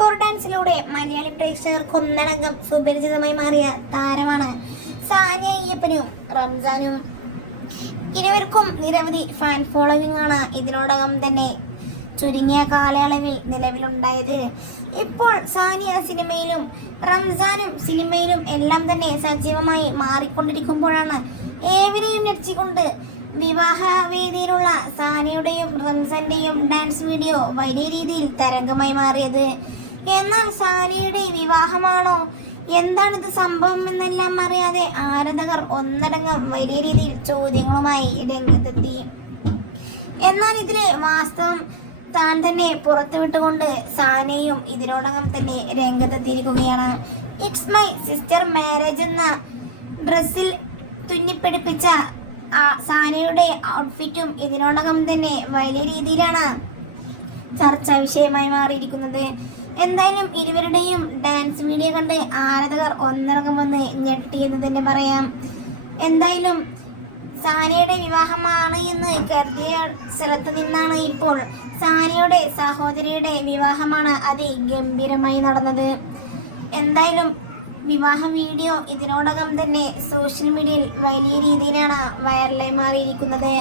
Four ഡാൻസിലൂടെ Malayali പ്രേക്ഷകർക്ക് ഒന്നടങ്കം സുപരിചിതമായി മാറിയ താരമാണ് സാനിയ അയ്യപ്പനും റംസാനും. ഇരുവർക്കും നിരവധി ഫാൻ ഫോളോവിംഗ് ആണ് ഇതിനോടകം തന്നെ ചുരുങ്ങിയ കാലയളവിൽ നിലവിലുണ്ടായത്. ഇപ്പോൾ സാനിയ സിനിമയിലും റംസാനും സിനിമയിലും എല്ലാം തന്നെ സജീവമായി മാറിക്കൊണ്ടിരിക്കുമ്പോഴാണ് ഏവരെയും ഞെട്ടിക്കൊണ്ട് വിവാഹ വേദിയിലുള്ള സാനിയുടെയും റംസാന്റെയും ഡാൻസ് വീഡിയോ വലിയ രീതിയിൽ തരംഗമായി മാറിയത്. എന്നാൽ സാനിയുടെ വിവാഹമാണോ, എന്താണിത് സംഭവം എന്നെല്ലാം അറിയാതെ ആരാധകർ ഒന്നടങ്കം വലിയ രീതിയിൽ ചോദ്യങ്ങളുമായി രംഗത്തെത്തി. എന്നാൽ ഇതിലെ വാസ്തവം താൻ തന്നെ പുറത്തുവിട്ടുകൊണ്ട് സാനിയയും ഇതിനോടകം തന്നെ രംഗത്തെത്തിയിരിക്കുകയാണ്. ഇറ്റ്സ് മൈ സിസ്റ്റർ മാരേജ് എന്ന ഡ്രസ്സിൽ തുന്നിപ്പിടിപ്പിച്ച സാനിയയുടെ ഔട്ട്ഫിറ്റും ഇതിനോടകം തന്നെ വലിയ രീതിയിലാണ് ചർച്ചാ വിഷയമായി മാറിയിരിക്കുന്നത്. എന്തായാലും ഇരുവരുടെയും ഡാൻസ് വീഡിയോ കണ്ട് ആരാധകർ ഒന്നടങ്കം വന്ന് ഞെട്ടിയെന്ന് തന്നെ പറയാം. എന്തായാലും സാനിയയുടെ വിവാഹമാണ് എന്ന് കരുതിയ സ്ഥലത്ത് നിന്നാണ് ഇപ്പോൾ സാനിയയുടെ സഹോദരിയുടെ വിവാഹമാണ് അതിഗംഭീരമായി നടന്നത്. എന്തായാലും വിവാഹ വീഡിയോ ഇതിനോടകം തന്നെ സോഷ്യൽ മീഡിയയിൽ വലിയ രീതിയിലാണ് വൈറലായി മാറിയിരിക്കുന്നത്.